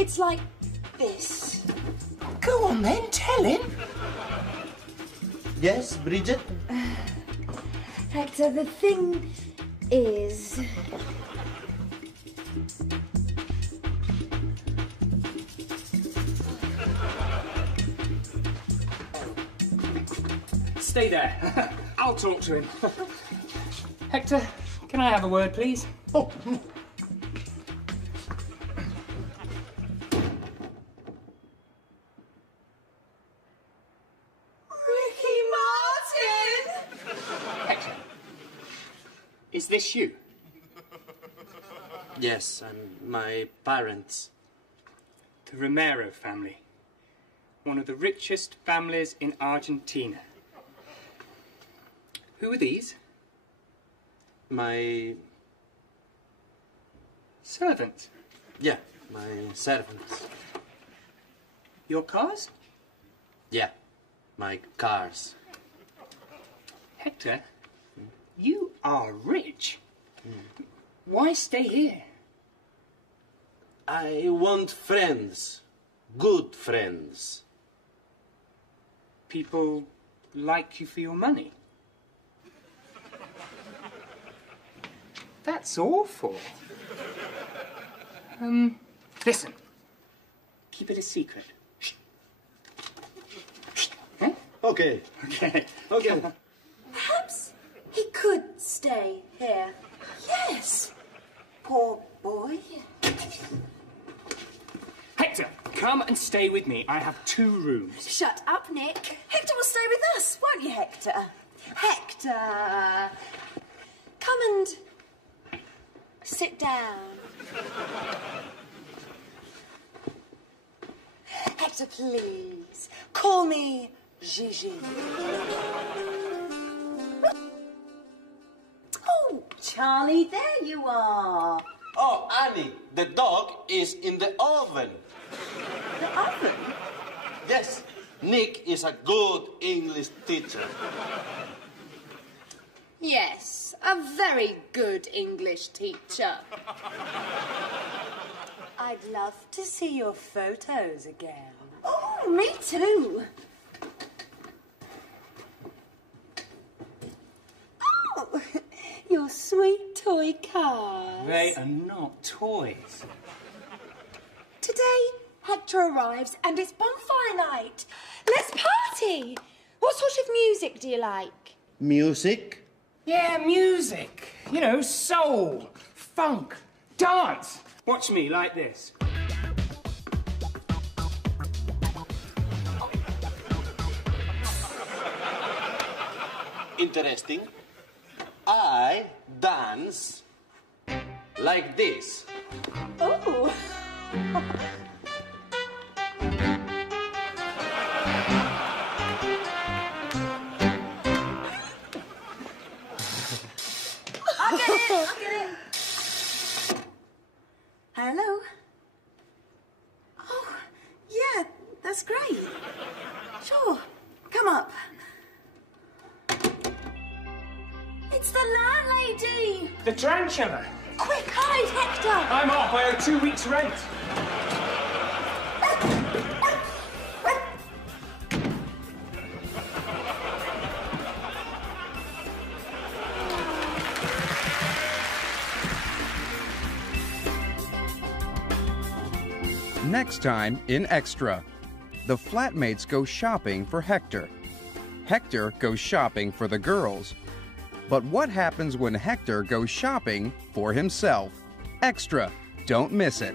It's like this. Go on then, tell him. Yes, Bridget? Hector, the thing is... Stay there. I'll talk to him. Hector, can I have a word, please? Oh. Ricky Martin! Hector, is this you? Yes, and my parents. The Romero family. One of the richest families in Argentina. Who are these? My... Servants. Yeah, my servants. Your cars? Yeah, my cars. Hector, you are rich. Why stay here? I want friends. Good friends. People like you for your money. That's awful. Listen. Keep it a secret. Shh. Shh. Eh? Okay. Okay. Okay. Perhaps he could stay here. Yes. Poor boy. Hector, come and stay with me. I have 2 rooms. Shut up, Nick. Hector will stay with us, won't you, Hector? Hector. Come and sit down. Hector, please. Call me Gigi. Oh, Charlie, there you are. Oh, Annie, the dog is in the oven. The oven? Yes, Nick is a good English teacher. Yes, a very good English teacher. I'd love to see your photos again. Oh, me too. Oh, your sweet toy cars. They are not toys. Today, Hector arrives and it's bonfire night. Let's party. What sort of music do you like? Music? Yeah, music. You know, soul, funk, dance. Watch me like this. Interesting. I dance like this. Oh. I'll get it. Hello. Oh, yeah, that's great. Sure, come up. It's the landlady. The tarantula. Quick, hide, Hector. I'm off. I owe 2 weeks' rent. Next time in Extra, the flatmates go shopping for Hector. Hector goes shopping for the girls. But what happens when Hector goes shopping for himself? Extra, don't miss it.